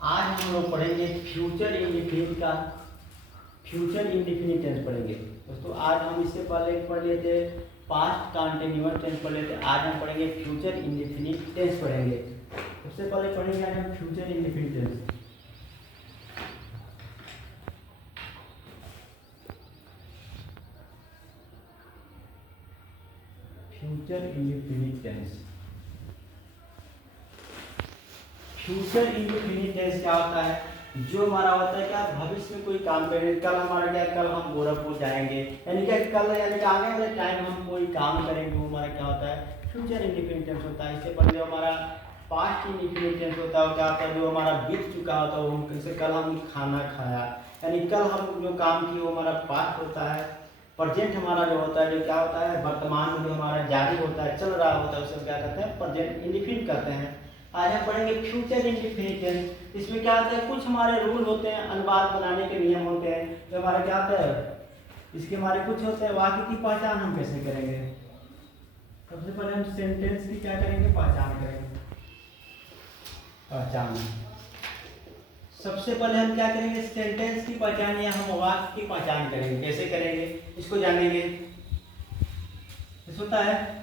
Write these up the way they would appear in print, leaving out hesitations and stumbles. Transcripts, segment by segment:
आज हम लोग पढ़ेंगे फ्यूचर इंडेफिनिट का, फ्यूचर इंडेफिनिट टेंस पढ़ेंगे दोस्तों। आज हम इससे पहले पढ़ लेते पास्ट कंटिन्यूअस टेंस पढ़ लेते, आज हम पढ़ेंगे फ्यूचर इंडेफिनिट टेंस पढ़ेंगे। सबसे पहले पढ़ेंगे आज हम future indefinite tense. Future indefinite tense, future indefinite tense क्या होता है? जो हमारा होता है क्या, भविष्य में कोई काम करेंगे। कल हमारा क्या, कल हम गोरखपुर जाएंगे, यानी क्या कल, यानी कि आने वाले टाइम हम कोई काम करेंगे, वो हमारा क्या होता है, फ्यूचर इंडेफिनिट टेंस होता है। इससे पहले हमारा पास्ट इंडेफिनिट टेंस होता है, क्या होता है, जो हमारा बीत चुका होता है, वो जैसे कल हम खाना खाया, यानी कल हम जो काम किए वो हमारा पास्ट होता है। प्रेजेंट हमारा जो होता है, जो क्या होता है, वर्तमान में जो हमारा जारी होता है, चल रहा होता है, उसे क्या कहते हैं, प्रेजेंट इंडेफिनिट कहते हैं। आज हम पढ़ेंगे फ्यूचर इंडेफिनिट टेंस। इसमें क्या होता है, कुछ हमारे रूल होते हैं, अनुवाद बनाने के नियम होते हैं, जो हमारा क्या होता है, इसके हमारे कुछ होते हैं। वाक्य की पहचान हम कैसे करेंगे? सबसे पहले हम सेंटेंस की क्या करेंगे, पहचान करेंगे। पहचान, सबसे पहले हम क्या करेंगे, सेंटेंस की पहचान या हम वाक्य की पहचान करेंगे। कैसे करेंगे इसको जानेंगे। इस होता है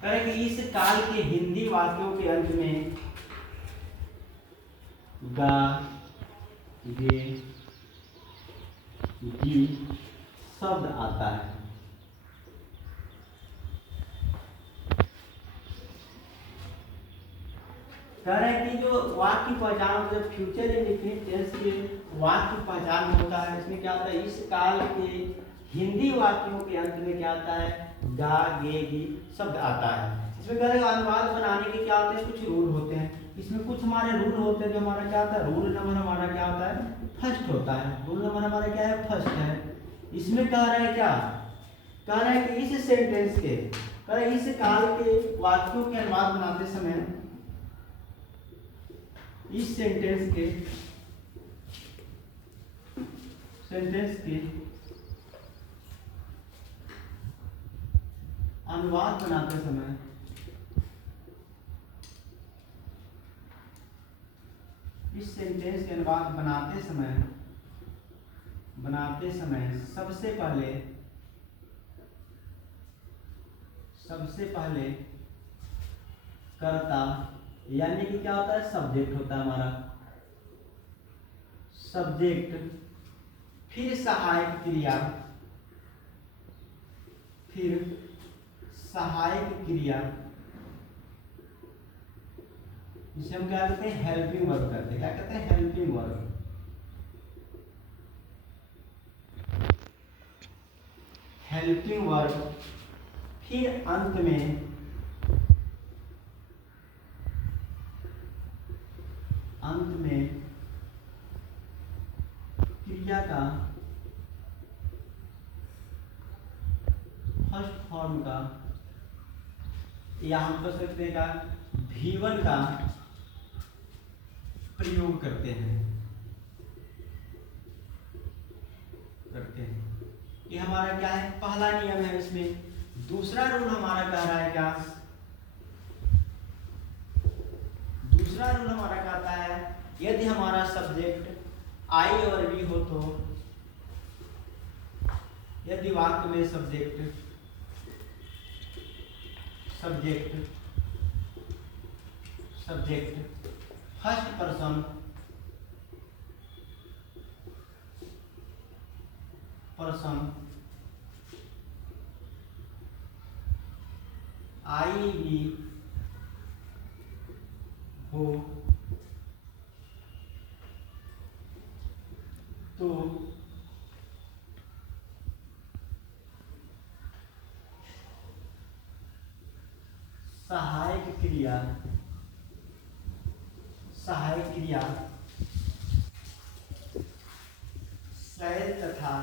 करेंगे इस काल के हिंदी वाक्यों के अंत में गा, गे, गी शब्द आता है। कह रहे हैं कि जो वाक्य की पहचान, जब फ्यूचर इंडेफिनिट टेंस के वाक्य की पहचान होता है, इसमें क्या होता है, इस काल के हिंदी वाक्यों के अंत में क्या आता है, गा, गे, गी शब्द आता है। इसमें कह रहे हैं अनुवाद बनाने के क्या होते हैं, कुछ रूल होते हैं। इसमें कुछ हमारे रूल होते हैं, जो हमारा क्या होता है, रूल नंबर हमारा क्या होता है, फर्स्ट होता है। रूल नंबर हमारा क्या है, फर्स्ट है। इसमें कह रहे हैं क्या, कह रहे हैं कि इस सेंटेंस के, कह रहे हैं इस काल के वाक्यों के अनुवाद बनाते समय, इस सेंटेंस के अनुवाद बनाते समय, इस सेंटेंस के अनुवाद बनाते समय सबसे पहले कर्ता, यानी कि क्या होता है, सब्जेक्ट होता है हमारा, सब्जेक्ट, फिर सहायक क्रिया, जिसे हम क्या कहते हैं, हेल्पिंग वर्ब करते हैं। क्या कहते हैं, हेल्पिंग वर्ब। हेल्पिंग वर्ब, फिर अंत में क्रिया का फर्स्ट फॉर्म का, या हम कह सकते हैं का V1 का प्रयोग करते हैं। ये हमारा क्या है, पहला नियम है। इसमें दूसरा रूल हमारा कह रहा है क्या, दूसरा रूल हमारा कहता है, यदि हमारा सब्जेक्ट आई और बी हो तो, यदि वाक्य में subject first person I we हो तो सहायक क्रिया शैल तथा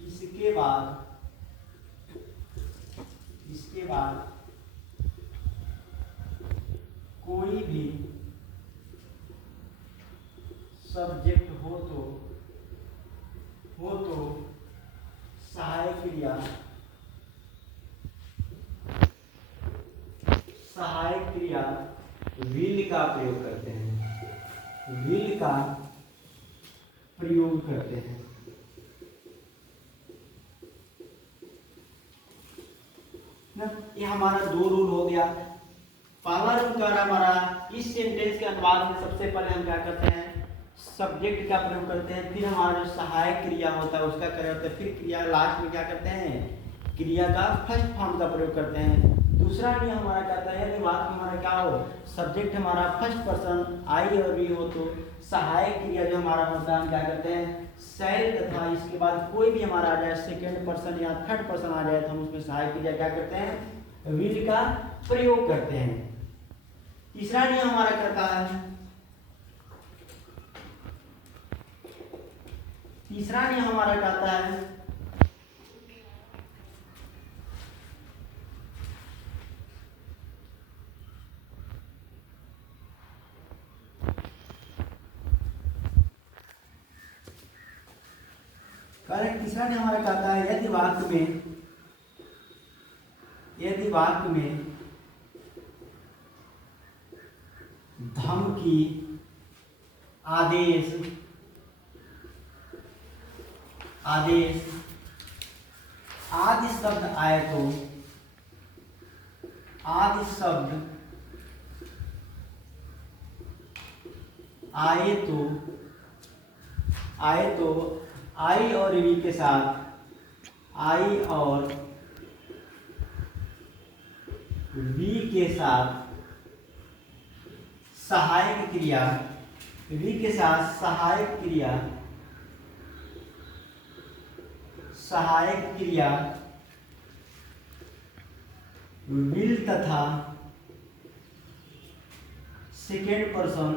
इसके बाद इसके बाद कोई भी सब्जेक्ट हो तो सहायक क्रिया विल का प्रयोग करते हैं। विल का प्रयोग करते हैं। ना ये हमारा दो रूल हो गया। पहला रूल क्या रहा हमारा, इस सेंटेंस के अनुवाद में सबसे पहले हम क्या करते हैं, सब्जेक्ट का प्रयोग करते हैं, फिर हमारा जो सहायक क्रिया होता है उसका प्रयोग करते हैं, फिर क्रिया लास्ट में क्या करते हैं, क्रिया का फर्स्ट फॉर्म का प्रयोग करते हैं। दूसरा नियम हमारा कहता है यदि वाक्य हमारा क्या हो, सब्जेक्ट हमारा फर्स्ट पर्सन आई और वी हो तो सहायक क्रिया जो हमारा होता है हम क्या करते हैं, शैल तथा इसके बाद कोई भी हमारा आ जाए सेकेंड पर्सन या थर्ड पर्सन आ जाए तो हम उसमें सहायक क्रिया क्या करते हैं, विल का प्रयोग करते हैं। तीसरा नियम हमारा कहता है, तीसरा नियम हमारा कहता है तीसरा नियम हमारा कहता है यदि वाक्य में धमकी, आदेश आदि शब्द आए तो आई और वी के साथ सहायक क्रिया विल तथा सेकेंड पर्सन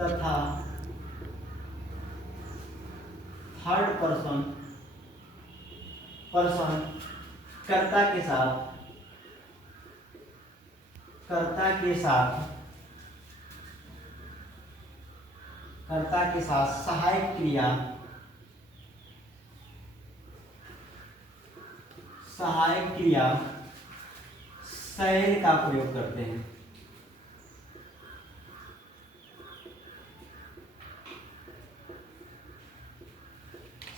तथा थर्ड पर्सन कर्ता के साथ सहायक क्रिया शैल का प्रयोग करते हैं।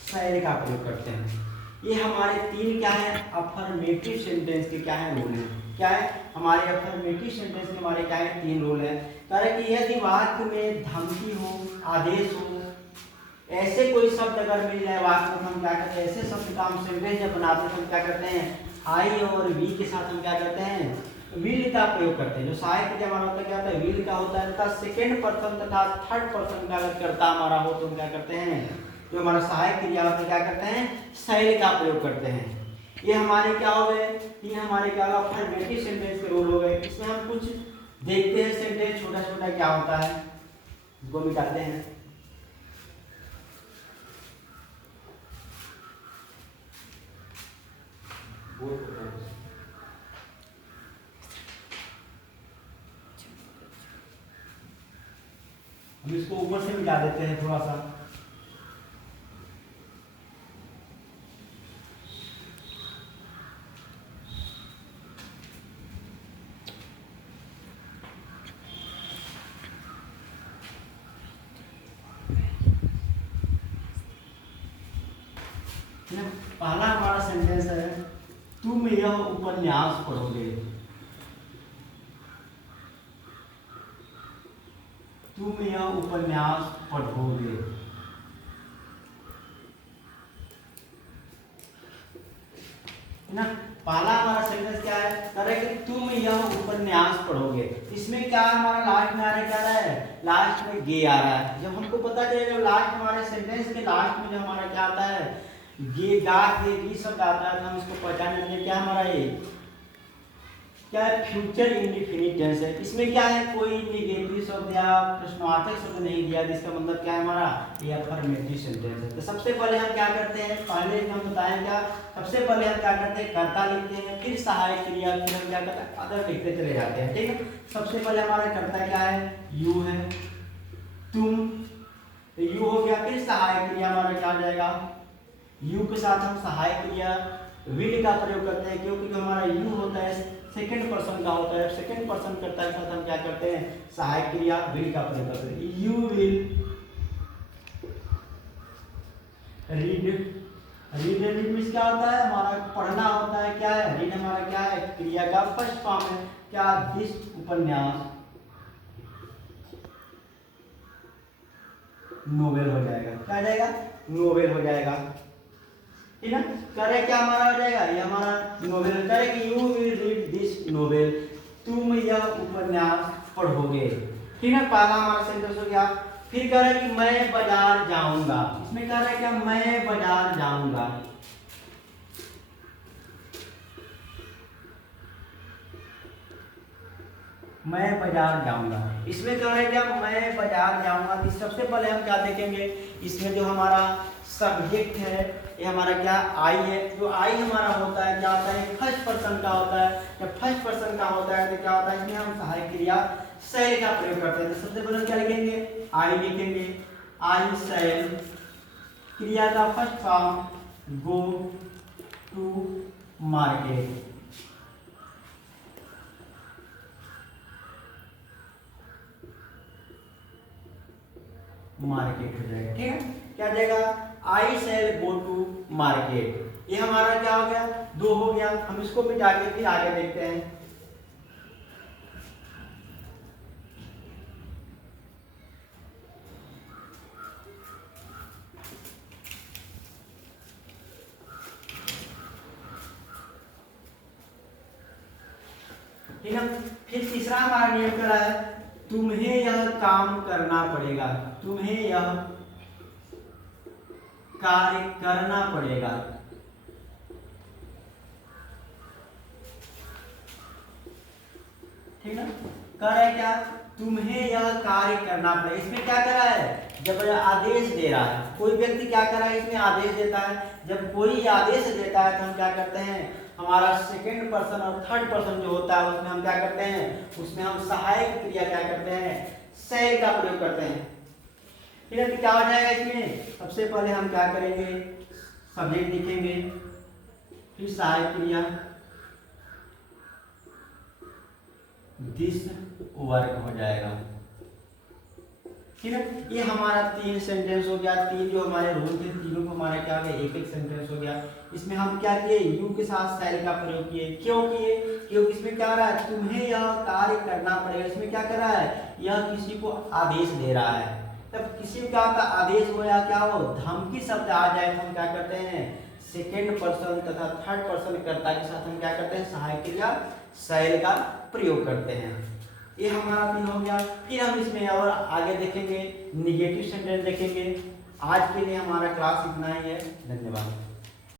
शैल का प्रयोग करते हैं। ये हमारे तीन क्या है, अफर्मेटिव सेंटेंस के क्या है रूल है, क्या है हमारे अफर्मेटिव सेंटेंस के हमारे क्या है तीन रूल है। कारण कि यदि वाक्य में धमकी हो, आदेश हो, ऐसे कोई शब्द अगर मिल जाए वाक्य में हम क्या करते हैं, ऐसे शब्द का हम सेंटेंस जब बनाते हैं हम क्या करते हैं, आई और वी के साथ हम क्या करते हैं, विल का प्रयोग करते हैं। जो सहायक क्रिया हमारा होता है क्या होता है, विल का होता है तथा सेकेंड पर्सन तथा थर्ड पर्सन का अगर कर्ता हमारा हो तो हम क्या करते हैं, जो हमारा सहायक क्रिया होता है क्या करते हैं, शैल का प्रयोग करते हैं। ये हमारे क्या हो गए, ये हमारे क्या होगा अफर्मेटिव सेंटेंस के रूल हो गए। इसमें हम कुछ देखते हैं सेंटेंस छोटा छोटा क्या होता है, इसको मिटाते हैं। हम इसको ऊपर से मिटा देते हैं थोड़ा सा। पहला हमारा सेंटेंस है, तुम यह उपन्यास पढ़ोगे। तुम यह उपन्यास पढ़ोगे। ना पहला हमारा सेंटेंस क्या है, कह रहा है कि तुम यह उपन्यास पढ़ोगे। इसमें क्या हमारा लास्ट में आ रहा है, क्या रहा है, लास्ट में गे आ रहा है। जब हमको पता चलेगा लास्ट हमारे सेंटेंस के लास्ट में जो हमारा क्या आता है, गे गा के गी शब्द आता है तो हम इसको पहचानने के लिए क्या हमारा ये क्या है, फ्यूचर इंडिफिनिट टेंस है। इसमें क्या है, कोई निगेटिव शब्द या प्रश्नवाचक शब्द नहीं दिया, जिसका मतलब क्या है हमारा, ये अफर्मेटिव सेंटेंस है। तो सबसे पहले हम क्या करते हैं, पहले हम बताएं क्या, सबसे पहले हम क्या करते हैं, कर्ता लिखते हैं, फिर सहायक क्रिया, फिर हम क्या करते हैं, अदर लिखते चले जाते हैं। ठीक है, सबसे पहले हमारा कर्ता क्या है, यू है, तुम, तो यू हो गया, फिर सहायक क्रिया हमारा क्या हो जाएगा, यू के साथ हम सहायक क्रिया विल का प्रयोग करते हैं, क्योंकि जो हमारा यू होता है सेकंड पर्सन का होता है, सेकंड पर्सन करता है साथ हम क्या करते हैं, सहायक क्रिया विल का प्रयोग करते हैं। You will read, read means क्या होता है, हमारा पढ़ना होता है, क्या है, रीड हमारा क्या है, क्रिया का फर्स्ट फॉर्म है, क्या, दिस उपन्यास नोवेल हो जाएगा, क्या हो जाएगा, नोवेल हो जाएगा। ठीक है, करे क्या हमारा हो जाएगा, ये हमारा नोवेल, करे कि you will read this novel, तुम यह उपन्यास पढ़ोगे। ठीक है, पहला हमारा सेंटेंस हो गया। फिर कह रहा है कि मैं बाजार जाऊंगा, इसमें कह रहा है क्या, मैं बाजार जाऊंगा, मैं बाजार जाऊंगा, इसमें कह रहे हैं क्या, मैं बाजार जाऊंगा। तो सबसे पहले हम क्या देखेंगे, इसमें जो हमारा सब्जेक्ट है ये हमारा क्या, आई है। जो आई हमारा होता है क्या होता है, फर्स्ट पर्सन का होता है। जब फर्स्ट पर्सन का होता है तो क्या होता है, इसमें हम सहायक क्रिया शैल का प्रयोग करते हैं। तो सबसे पहले क्या लिखेंगे, आई लिखेंगे, आई शैल, क्रिया का first form go to market, market हो जाएगा। ठीक है, क्या जाएगा, आई शैल गो टू मार्केट, ये हमारा क्या हो गया, दो हो गया। हम इसको मिटा के फिर आगे देखते हैं। ठीक है, फिर तीसरा हमारा नियम क्या है, तुम्हें यह काम करना पड़ेगा, तुम्हें यह कार्य करना पड़ेगा। ठीक है, कह रहा है क्या, तुम्हें यह कार्य करना पड़ेगा। इसमें क्या कर रहा है, जब आदेश दे रहा है, कोई व्यक्ति क्या कर रहा है, इसमें आदेश देता है। जब कोई आदेश देता है तो हम क्या करते हैं, हमारा सेकंड पर्सन और थर्ड पर्सन जो होता है उसमें हम क्या करते हैं, उसमें हम सहायक क्रिया क्या करते हैं, शैल का प्रयोग करते हैं। ठीक है, तो क्या हो जाएगा इसमें, सबसे पहले हम क्या करेंगे, सब्जेक्ट लिखेंगे, फिर सहायक क्रिया दिस वर्क हो जाएगा। ठीक है, ये हमारा तीन सेंटेंस हो गया। तीन जो हमारे रूल थे तीनों को हमारा क्या हो गया, एक एक सेंटेंस हो गया। इसमें हम क्या किए, यू के साथ शैल का प्रयोग किए। क्यों किए, क्योंकि इसमें क्या रहा है, तुम्हें यह कार्य करना पड़ेगा। इसमें क्या कर रहा है, यह किसी को आदेश दे रहा है। तब किसी का आदेश हो या क्या हो, धमकी शब्द आ जाए तो हम क्या करते हैं, सेकेंड पर्सन तथा थर्ड पर्सन कर्ता के साथ हम क्या करते हैं, सहायक क्रिया शैल का प्रयोग करते हैं। ये हमारा तीन हो गया। फिर हम इसमें और आगे देखेंगे, निगेटिव सेंटेंस देखेंगे। आज के लिए हमारा क्लास इतना ही है, धन्यवाद।